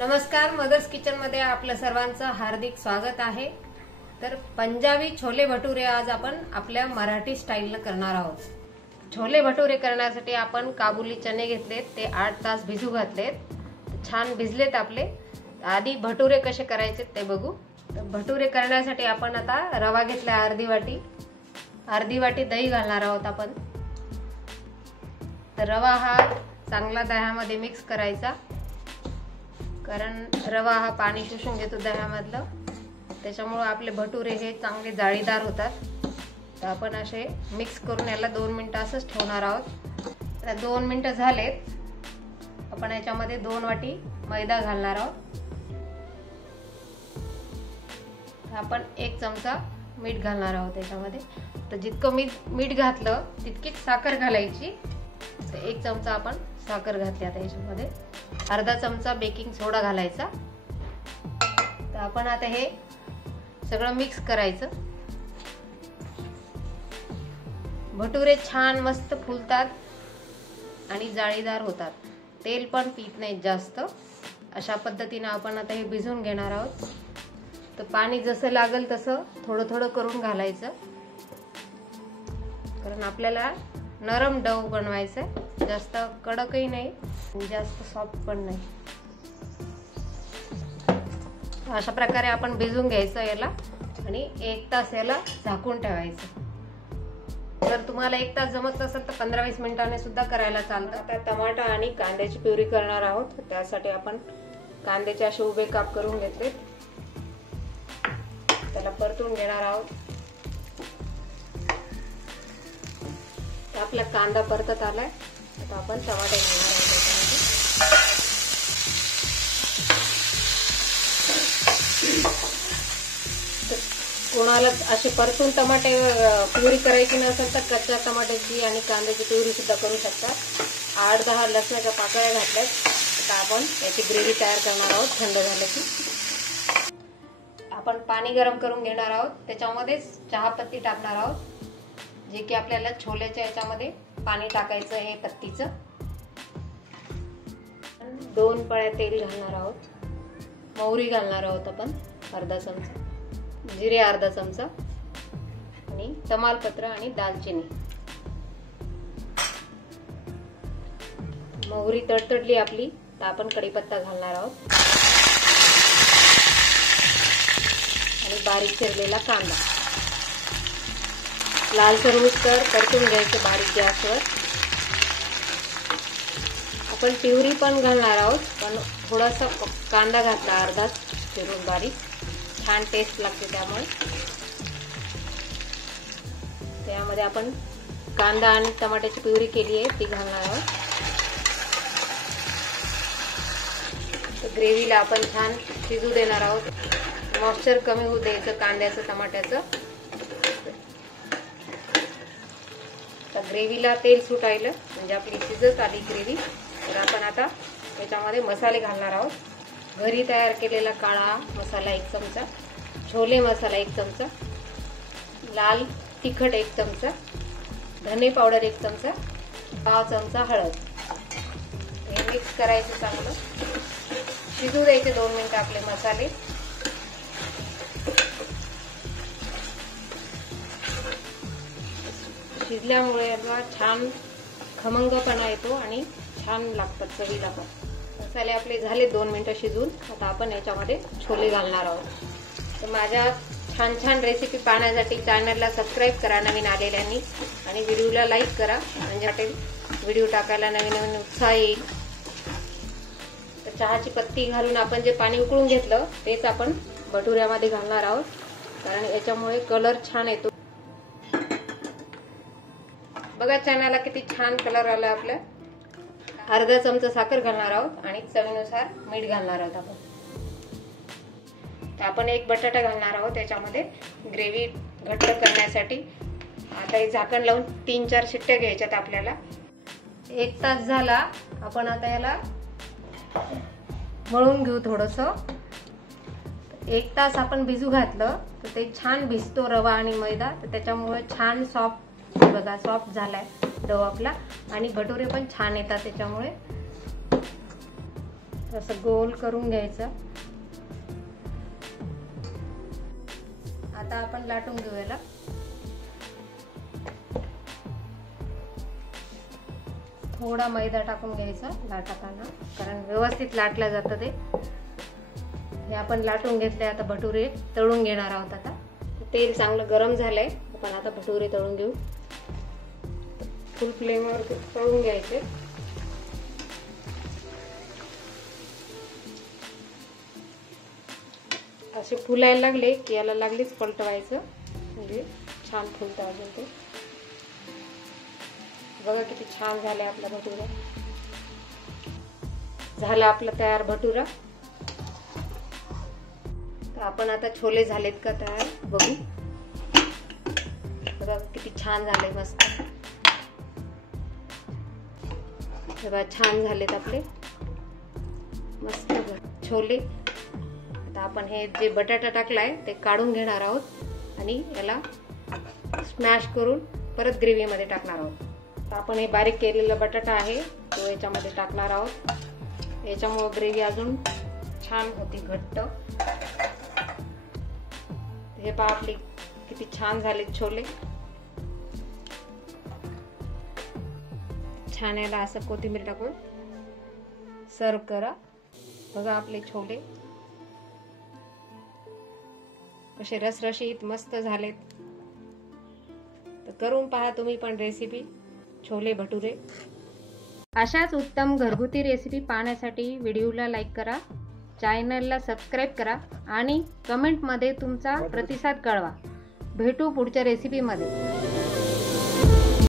नमस्कार, mother's kitchen मध्ये आपलं सर्वांचं हार्दिक स्वागत आहे। तर पंजाबी छोले भटुरे आज आपण आपल्या मराठी स्टाईलने करणार आहोत। छोले भटुरे करण्यासाठी आपण काबुली चणे घेतलेत, ते 8 तास भिजू घातलेत, छान भिजलेत आपले। आधी भटुरे कसे करायचे ते बघू। तर भटुरे करण्यासाठी आपण आता रवा घेतला अर्धी वाटी दही घालणार आहोत आपण। तर रवा हा चांगला दह्यामध्ये मिक्स करायचा, कारण रवा हा पाणी शोषून घेतो दह्यामधलं, त्याच्यामुळे आपले भटुरे हे चांगले जाळीदार होतात। तर आपण असे मिक्स करून याला 2 मिनिटं असंच ठेवणार आहोत। तर 2 मिनिटं झालेत, आपण याच्यामध्ये 2 वाटी मैदा घालणार आहोत। आपण 1 चमचा मीठ घालणार आहोत याच्यामध्ये। तर जितकं मीठ घातलं तितकीच साखर घालायची। तर 1 चमचा आपण साखर घातली आता याच्यामध्ये। अर्धा चमचा बेकिंग सोडा घालायचा। तर आपण आता हे सगळं मिक्स करायचं। भटुरे छान मस्त फुलतात आणि जाळीदार होतात, तेल पण पीत नाहीत जास्त। अशा पद्धतीने आपण आता हे भिजवून घेणार आहोत। तर पाणी जसं लागेल तसं थोडं थोडं करून घालायचं, कारण आपल्याला नरम डो बनवायचा आहे, जास्त कडकही नाही जास्त सॉफ्ट पण नाही। अशा प्रकारे आपण भिजवून घ्यायचं याला आणि 1 तास याला झाकून ठेवायचं। जर तुम्हाला 1 तास जमत नसेल तर 15-20 मिनिटांनी सुद्धा करायला चालतं। आता टमाटा आणि कांद्याची प्युरी करणार आहोत। त्यासाठी आपण कांद्याचे असे उभे काप करून घेतले, त्याला परतून घेणार आहोत। आपला कांदा परतत आलाय, आता आपण टमाटे घालणार आहोत त्याच्यामध्ये। कोणाला असे परतून टमाटे प्युरी करायची नसेल तर कच्च्या टमाट्याची आणि कांद्याची प्युरी सुद्धा करू शकतात। 8-10 लसणाच्या पाकळ्या घातल्यात। आता आपण याची ग्रेव्ही तयार करणार आहोत। थंड झालं की आपण पाणी गरम करून घेणार आहोत, त्याच्यामध्ये चहापत्ती टाकणार आहोत, जे की आपल्याला छोल्याच्या याच्यामध्ये पाणी टाकायचं आहे पत्तीचं। 2 पळ्या तेल घालणार आहोत, मोहरी घालणार आहोत आपण अर्धा चमचा, जिरे अर्धा चमचा आणि तमालपत्र आणि दालचिनी। मोहरी तडतडली आपली तर आपण कढीपत्ता घालणार आहोत आणि बारीक चिरलेला कांदा। लालसर होईस्तोवर परतून घ्यायचं बारीक गॅसवर। आपण प्युरी पण घालणार आहोत, पण थोडासा कांदा घातला अर्धाच चिरून बारीक, छान टेस्ट लागते त्यामुळे। त्यामध्ये आपण कांदा आणि टमाट्याची प्युरी केली आहे ती घालणार आहोत। तर ग्रेव्हीला आपण छान शिजू देणार आहोत, मॉइश्चर कमी होऊ द्यायचं कांद्याचं टमाट्याचं। तर ग्रेव्हीला तेल सुटायलं म्हणजे आपली शिजत आली ग्रेव्ही। तर आपण आता याच्यामध्ये मसाले घालणार आहोत। घरी तयार केलेला काळा मसाला 1 चमचा, छोले मसाला 1 चमचा, लाल तिखट 1 चमचा, धने पावडर 1 चमचा, 1/2 चमचा हळद। हे मिक्स करायचं, चांगलं शिजू द्यायचे 2 मिनिटं आपले मसाले। शिजल्यामुळे याला छान खमंगपणा येतो आणि छान लागतात चवीला पण। मसाले आपले झाले 2 मिनिटं शिजून। आता आपण याच्यामध्ये छोले घालणार आहोत। तर माझ्या छान रेसिपी पाहण्यासाठी चॅनलला सबस्क्राईब करा नवीन आलेल्यांनी, आणि व्हिडिओला लाईक करा, म्हणजे व्हिडिओ टाकायला नवीन उत्साह येईल। तर चहाची पत्ती घालून आपण जे पाणी उकळून घेतलं तेच आपण भटुऱ्यामध्ये घालणार आहोत, कारण याच्यामुळे कलर छान येतो। बघा चण्याला किती छान कलर आला आपला। अर्धा चमचा साखर घालणार आहोत आणि चवीनुसार मीठ घालणार आहोत आपण। तर आपण 1 बटाटा घालणार आहोत याच्यामध्ये ग्रेव्ही घट्ट करण्यासाठी। आता हे झाकण लावून 3-4 शिट्ट्या घ्यायच्यात आपल्याला। 1 तास झाला, आपण आता याला मळून घेऊ थोडंसं। 1 तास आपण भिजू घातलं तर ते छान भिजतो रवा आणि मैदा, तर त्याच्यामुळे छान सॉफ्ट, बघा सॉफ्ट झालाय डो आपला, आणि भटुरे पण छान येतात त्याच्यामुळे। असं गोल करून घ्यायचं. आता आपण लाटून घेऊ याला. थोडा मैदा टाकून घ्यायचा लाटताना, कारण व्यवस्थित लाटलं जातं ते. हे आपण लाटून घेतले. आता भटुरे तळून घेणार आहोत. आता तेल चांगलं गरम झालंय. आपण आता भटुरे तळून घेऊ. फुल फ्लेमवर तळून घ्यायचे. असे फुलायला लागले की याला लागलीच पलटवायचं, म्हणजे छान फुलतं अजून ते. बघा किती छान झाले आपला भटुरा. झाला आपला तयार भटुरा. तर आपण आता छोले झालेत का तयार बघू. बघा किती छान झाले, मस्त. बघा छान झालेत आपले मस्त छोले. आता आपण हे जे बटाटा टाकलाय ते काढून घेणार आहोत आणि याला स्मॅश करून परत ग्रेव्ही मध्ये टाकणार आहोत. तर आपण हे बारीक केलेला बटाटा आहे तो याच्यामध्ये टाकणार आहोत. याच्यामुळे ग्रेव्ही अजून छान होती, घट्ट. हे पहा आपले किती छान झाले छोले. छान याला असं कोथिंबीर टाकून सर्व करा. बघा आपले छोले कसे रसरशीत मस्त झालेत. तर करून पहा तुम्ही पण रेसिपी छोले भटुरे. अशाच उत्तम घरगुती रेसिपी पाहण्यासाठी व्हिडिओला लाईक करा, चॅनलला सबस्क्राईब करा आणि कमेंटमध्ये तुमचा प्रतिसाद कळवा. भेटू पुढच्या रेसिपीमध्ये.